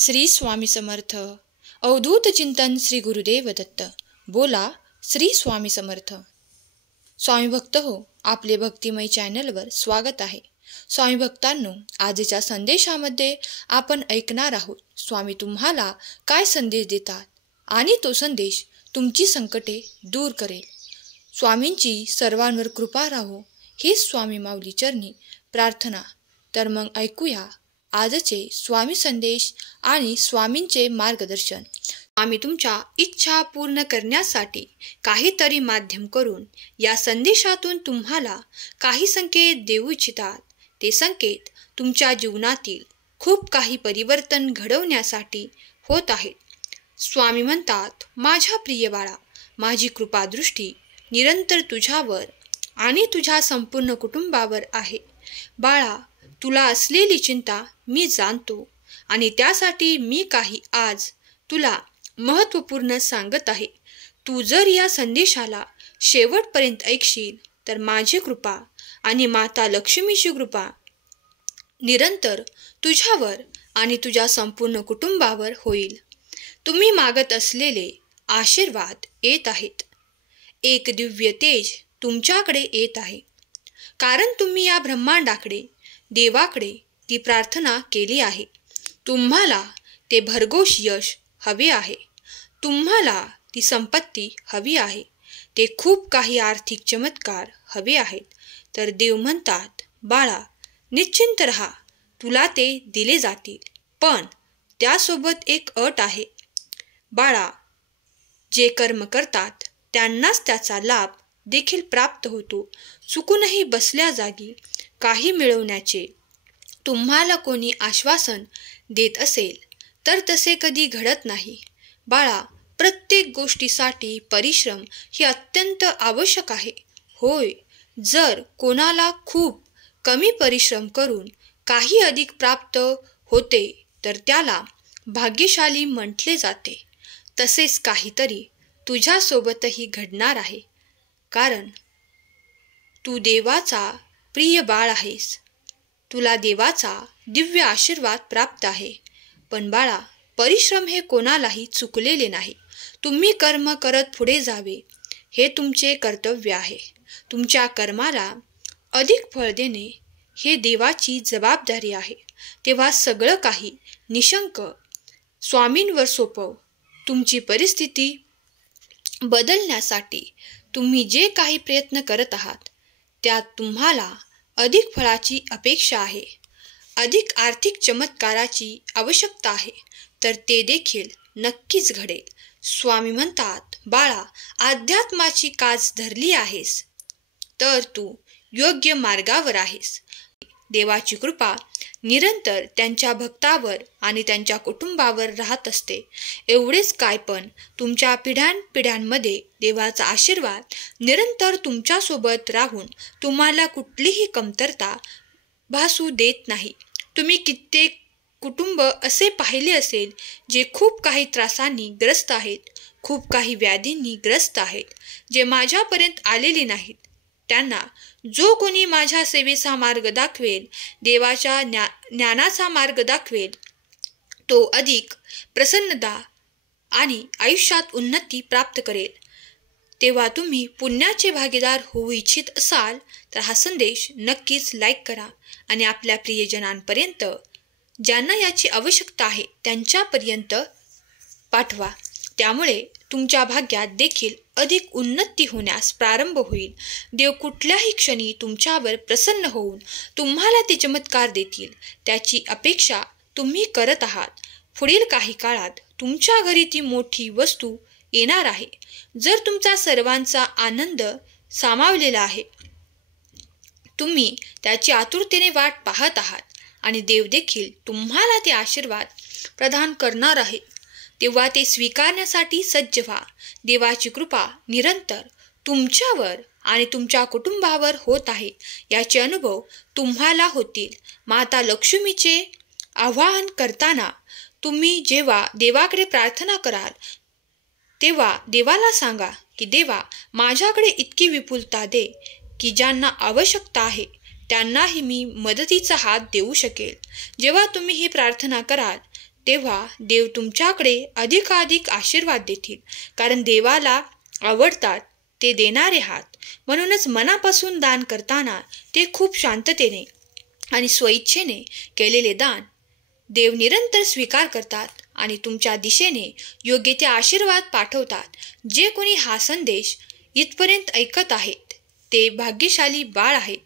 श्री स्वामी समर्थ. अवधूत चिंतन श्री गुरुदेव दत्त. बोला श्री स्वामी समर्थ. स्वामी भक्त हो, आपले भक्तिमय चॅनलवर स्वागत आहे. स्वामी भक्तांनो, आजच्या संदेशामध्ये आपण ऐकणार आहोत स्वामी तुम्हाला काय संदेश देतात आणि तो संदेश तुमची संकटे दूर करेल. स्वामींची सर्वांवर कृपा राहो ही स्वामी माऊली चरणी प्रार्थना. तर मग ऐकूया आजचे स्वामी संदेश आणि स्वामींचे मार्गदर्शन. आम्ही तुमच्या इच्छा पूर्ण करण्यासाठी काहीतरी माध्यम करून या संदेशातून तुम्हाला काही संकेत देऊ इच्छितात. ते संकेत तुमच्या जीवनातील खूप काही परिवर्तन घडवण्यासाठी होत आहेत. स्वामी म्हणतात, माझ्या प्रिय बाळा, माझी कृपादृष्टी निरंतर तुझ्यावर आणि तुझ्या संपूर्ण कुटुंबावर आहे. बाळा, तुला असलेली चिंता मी जाणतो आणि त्यासाठी मी काही आज तुला महत्त्वपूर्ण सांगत आहे. तू जर या संदेशाला शेवटपर्यंत ऐकशील तर माझी कृपा आणि माता लक्ष्मीची कृपा निरंतर तुझ्यावर आणि तुझ्या संपूर्ण कुटुंबावर होईल. तुम्ही मागत असलेले आशीर्वाद येत आहेत. एक दिव्य तेज तुमच्याकडे येत आहे, कारण तुम्ही या ब्रह्मांडाकडे, देवाकडे ती प्रार्थना केली आहे. तुम्हाला ते भरघोष यश हवे आहे. तुम्हाला ती संपत्ती हवी आहे. ते खूप काही आर्थिक चमत्कार हवे आहेत. तर देव म्हणतात, बाळा, निश्चिंत रहा, तुला ते दिले जातील. पण त्यासोबत एक अट आहे. बाळा, जे कर्म करतात त्यांनाच त्याचा लाभ देखील प्राप्त होतो. चुकूनही बसल्या जागी काही मिळवण्याचे तुम्हाला कोणी आश्वासन देत असेल तर तसे कधी घडत नाही. बाळा, प्रत्येक गोष्टीसाठी परिश्रम हे अत्यंत आवश्यक आहे. होय, जर कोणाला खूप कमी परिश्रम करून काही अधिक प्राप्त होते तर त्याला भाग्यशाली म्हटले जाते. तसेच काहीतरी तुझ्यासोबतही घडणार आहे, कारण तू देवाचा प्रिय बाळ आहेस. तुला देवाचा दिव्य आशीर्वाद प्राप्त आहे. पण बाळा, परिश्रम हे कोणालाही चुकलेले नाही. तुम्ही कर्म करत पुढे जावे हे तुमचे कर्तव्य आहे. तुमच्या कर्माला अधिक फळ देणे हे देवाची जबाबदारी आहे. तेव्हा सगळं काही निशंक स्वामींवर सोपव. तुमची परिस्थिती बदलण्यासाठी तुम्ही जे काही प्रयत्न करत आहात त्यात तुम्हाला अधिक फळाची अपेक्षा आहे, अधिक आर्थिक चमत्काराची आवश्यकता आहे, तर ते देखील नक्कीच घडेल. स्वामी म्हणतात, बाळा, अध्यात्माची कास धरली आहेस तर तू योग्य मार्गावर आहेस. देवाची कृपा निरंतर त्यांच्या भक्तावर आणि त्यांच्या कुटुंबावर राहत असते. एवढेच काय, पण तुमच्या पिढ्यानपिढ्यांमध्ये देवाचा आशीर्वाद निरंतर तुमच्यासोबत राहून तुम्हाला कुठलीही कमतरता भासू देत नाही. तुम्ही कित्येक कुटुंब असे पाहिले असेल जे खूप काही त्रासांनी ग्रस्त आहेत, खूप काही व्याधींनी ग्रस्त आहेत, जे माझ्यापर्यंत आलेले नाहीत. त्यांना जो कोणी माझ्या सेवेचा मार्ग दाखवेल, देवाच्या ज्ञानाचा मार्ग दाखवेल, तो अधिक प्रसन्नता आणि आयुष्यात उन्नती प्राप्त करेल. तेव्हा तुम्ही पुण्याचे भागीदार होऊ इच्छित असाल तर हा संदेश नक्कीच लाईक करा आणि आपल्या प्रियजनांपर्यंत, ज्यांना याची आवश्यकता आहे त्यांच्यापर्यंत पाठवा. त्यामुळे तुमच्या भाग्यात देखील अधिक उन्नती होण्यास प्रारंभ होईल. देव कुठल्याही क्षणी तुमच्यावर प्रसन्न होऊन तुम्हाला ते चमत्कार देतील, त्याची अपेक्षा तुम्ही करत आहात. पुढील काही काळात तुमच्या घरी ती मोठी वस्तू येणार आहे. जर तुमचा सर्वांचा आनंद सामावलेला आहे, तुम्ही त्याची आतुरतेने वाट पाहत आहात आणि देव देखील तुम्हाला ते आशीर्वाद प्रदान करणार आहे. तेव्हा ते स्वीकारण्यासाठी सज्ज व्हा. देवाची कृपा निरंतर तुमच्यावर आणि तुमच्या कुटुंबावर होत आहे याचे अनुभव तुम्हाला होतील. माता लक्ष्मीचे आवाहन करताना तुम्ही जेव्हा देवाकडे प्रार्थना कराल तेव्हा देवाला सांगा की देवा, माझ्याकडे इतकी विपुलता दे की ज्यांना आवश्यकता आहे त्यांनाही मी मदतीचा हात देऊ शकेल. जेव्हा तुम्ही ही प्रार्थना कराल तेव्हा देव तुमच्याकडे अधिकाधिक आशीर्वाद देतील, कारण देवाला आवडतात ते देणारे हात. म्हणूनच मनापासून दान करताना ते खूप शांततेने आणि स्वइच्छेने केलेले दान देव निरंतर स्वीकार करतात आणि तुमच्या दिशेने योग्य ते आशीर्वाद पाठवतात. जे कोणी हा संदेश इथपर्यंत ऐकत आहेत ते भाग्यशाली बाळ आहेत.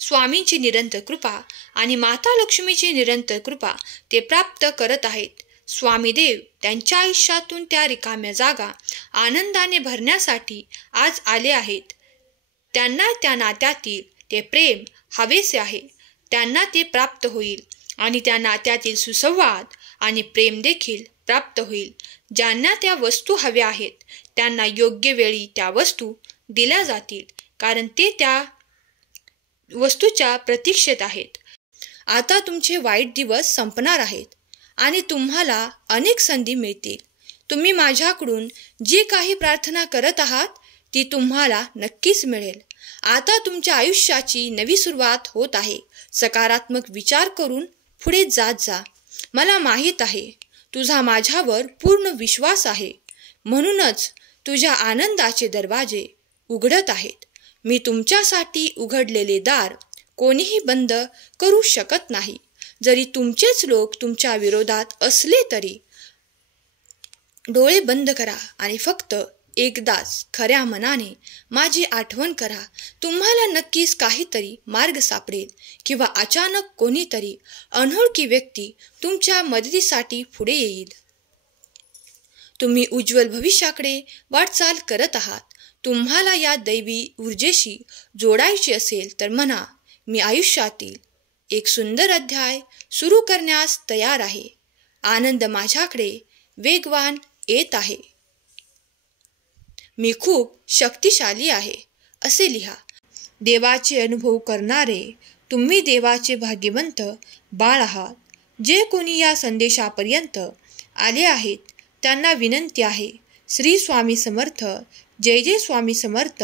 स्वामींची निरंतर कृपा आणि माता लक्ष्मीची निरंतर कृपा ते प्राप्त करत आहेत. स्वामीदेव त्यांच्या आयुष्यातून त्या रिकाम्या जागा आनंदाने भरण्यासाठी आज आले आहेत. त्यांना त्या नात्यातील ते प्रेम हवेसे आहे. त्यांना ते प्राप्त होईल आणि त्या नात्यातील सुसंवाद आणि प्रेम देखील प्राप्त होईल. ज्यांना त्या वस्तू हव्या आहेत त्यांना योग्य वेळी त्या वस्तू दिल्या जातील, कारण ते त्या वस्तूच्या प्रतीक्षेत आहेत. आता तुमचे वाईट दिवस संपणार आहेत आणि तुम्हाला अनेक संधी मिळतील. तुम्ही माझ्याकडून जी काही प्रार्थना करत आहात ती तुम्हाला नक्कीच मिळेल. आता तुमच्या आयुष्याची नवी सुरुवात होत आहे. सकारात्मक विचार करून पुढे जात जा. मला माहीत आहे तुझा माझ्यावर पूर्ण विश्वास आहे, म्हणूनच तुझ्या आनंदाचे दरवाजे उघडत आहेत. मी तुमच्यासाठी उघडलेले दार कोणीही बंद करू शकत नाही. जरी तुमचेच लोक तुमच्या विरोधात असले तरी डोळे बंद करा आणि फक्त एकदाच खऱ्या मनाने माझी आठवण करा. तुम्हाला नक्कीच काहीतरी मार्ग सापडेल किंवा अचानक कोणीतरी अनोळखी व्यक्ती तुमच्या मदतीसाठी पुढे येईल. तुम्ही उज्ज्वल भविष्याकडे वाटचाल करत आहात. तुम्हाला या दैवी ऊर्जेशी जोडायचे असेल तर म्हणा, मी आयुष्यातील एक सुंदर अध्याय सुरू करण्यास तयार आहे. आनंद माझ्याकडे वेगवान येत आहे. मी खूप शक्तिशाली आहे असे लिहा. देवाचे अनुभव करणारे तुम्ही देवाचे भाग्यवंत बाळ आहात. जे कोणी या संदेशापर्यंत आले आहेत त्यांना विनंती आहे, श्री स्वामी समर्थ, जय जय स्वामी समर्थ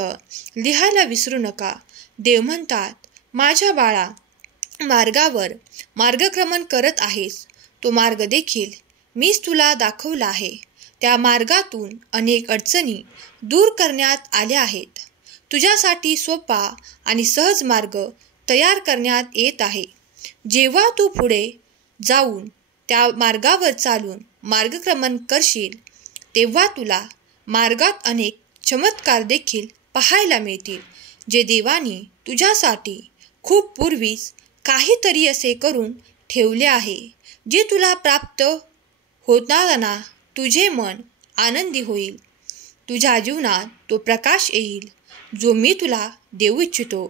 लिहायला विसरू नका. देव म्हणतात, माझ्या बाळा, मार्गावर मार्गक्रमण करत आहेस. तो मार्ग देखील मीच तुला दाखवला आहे. त्या मार्गातून अनेक अडचणी दूर करण्यात आल्या आहेत. तुझ्यासाठी सोपा आणि सहज मार्ग तयार करण्यात येत आहे. जेव्हा तू पुढे जाऊन त्या मार्गावर चालून मार्गक्रमण करशील तेव्हा तुला मार्गात अनेक चमत्कार देखील पाहायला मिळतील, जे देवाने तुझ्यासाठी खूप पूर्वीच काहीतरी असे करून ठेवले आहे जे तुला प्राप्त होताना तुझे मन आनंदी होईल. तुझ्या जीवनात तो प्रकाश येईल जो मी तुला देऊ इच्छितो.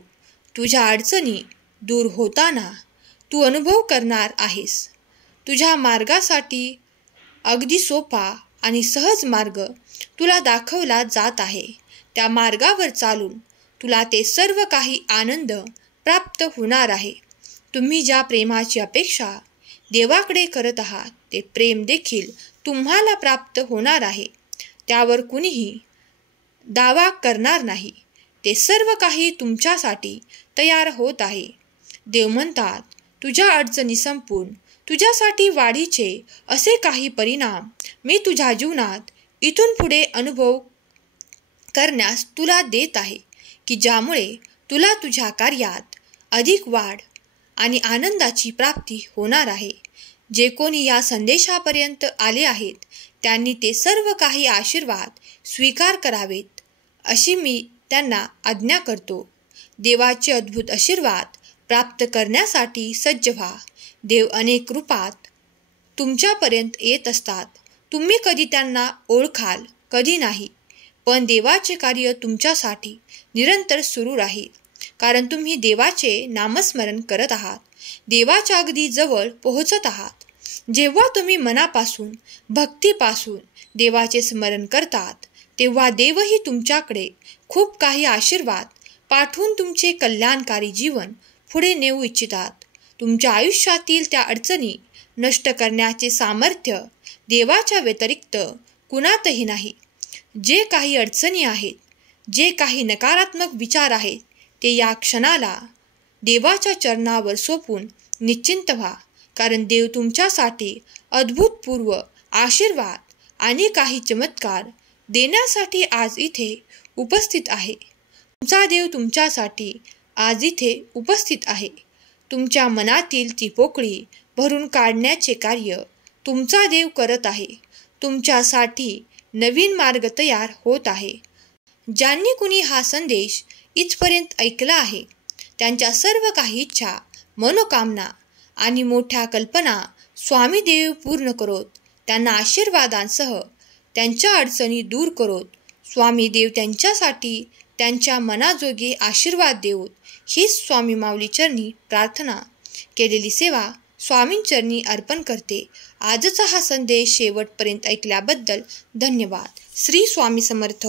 तुझ्या अडचणी दूर होताना तू अनुभव करणार आहेस. तुझ्या मार्गासाठी अगदी सोपा आणि सहज मार्ग तुला दाखवला जात आहे. त्या मार्गावर चालून तुला ते सर्व काही आनंद प्राप्त होणार आहे. तुम्ही ज्या प्रेमाची अपेक्षा देवाकडे करत आहात ते प्रेम देखील तुम्हाला प्राप्त होणार आहे. त्यावर कुणीही दावा करणार नाही. ते सर्व काही तुमच्यासाठी तयार होत आहे. देव म्हणतात, तुझ्या अडचणी संपून तुझ्यासाठी वाढीचे असे काही परिणाम मी तुझ्या जीवनात इथून पुढे अनुभव करण्यास तुला देत आहे, की ज्यामुळे तुला तुझ्या कार्यात अधिक वाढ आणि आनंदाची प्राप्ती होणार आहे. जे कोणी या संदेशापर्यंत आले आहेत त्यांनी ते सर्व काही आशीर्वाद स्वीकार करावेत अशी मी त्यांना आज्ञा करतो. देवाचे अद्भुत आशीर्वाद प्राप्त करण्यासाठी सज्ज व्हा. देव अनेक रूपात तुमच्यापर्यंत येत असतात. तुम्ही कधी त्यांना ओळखाल, कधी नाही, पण देवाचे कार्य तुमच्यासाठी निरंतर सुरू राहील, कारण तुम्ही देवाचे नामस्मरण करत आहात. देवाच्या अगदी जवळ पोहोचत आहात. जेव्हा तुम्ही मनापासून, भक्तीपासून देवाचे स्मरण करतात तेव्हा देवही तुमच्याकडे खूप काही आशीर्वाद पाठवून तुमचे कल्याणकारी जीवन पुढे नेऊ इच्छितात. तुमच्या आयुष्यातील त्या अडचणी नष्ट करण्याचे सामर्थ्य देवाच्या व्यतिरिक्त कुणातही नाही. जे काही अडचणी आहेत, जे काही नकारात्मक विचार आहेत, ते या क्षणाला देवाच्या चरणावर सोपून निश्चिंत व्हा, कारण देव तुमच्यासाठी अद्भुतपूर्व आशीर्वाद आणि काही चमत्कार देण्यासाठी आज इथे उपस्थित आहे. तुमचा देव तुमच्यासाठी आज इथे उपस्थित आहे. तुमच्या मनातील ती पोकळी भरून काढण्याचे कार्य तुमचा देव करत आहे. तुमच्यासाठी नवीन मार्ग तयार होत आहे. ज्यांनी कुणी हा संदेश इथपर्यंत ऐकला आहे त्यांच्या सर्व काही इच्छा, मनोकामना आणि मोठ्या कल्पना स्वामी देव पूर्ण करोत. त्यांना आशीर्वादांसह त्यांच्या अडचणी दूर करोत. स्वामी देव त्यांच्यासाठी त्यांच्या मनाजोगे आशीर्वाद देवोत. हीच स्वामी माऊली चरणी प्रार्थना. केलेली सेवा स्वामींचरणी अर्पण करते. आजचा हा संदेश शेवटपर्यंत ऐकल्याबद्दल धन्यवाद. श्री स्वामी समर्थ.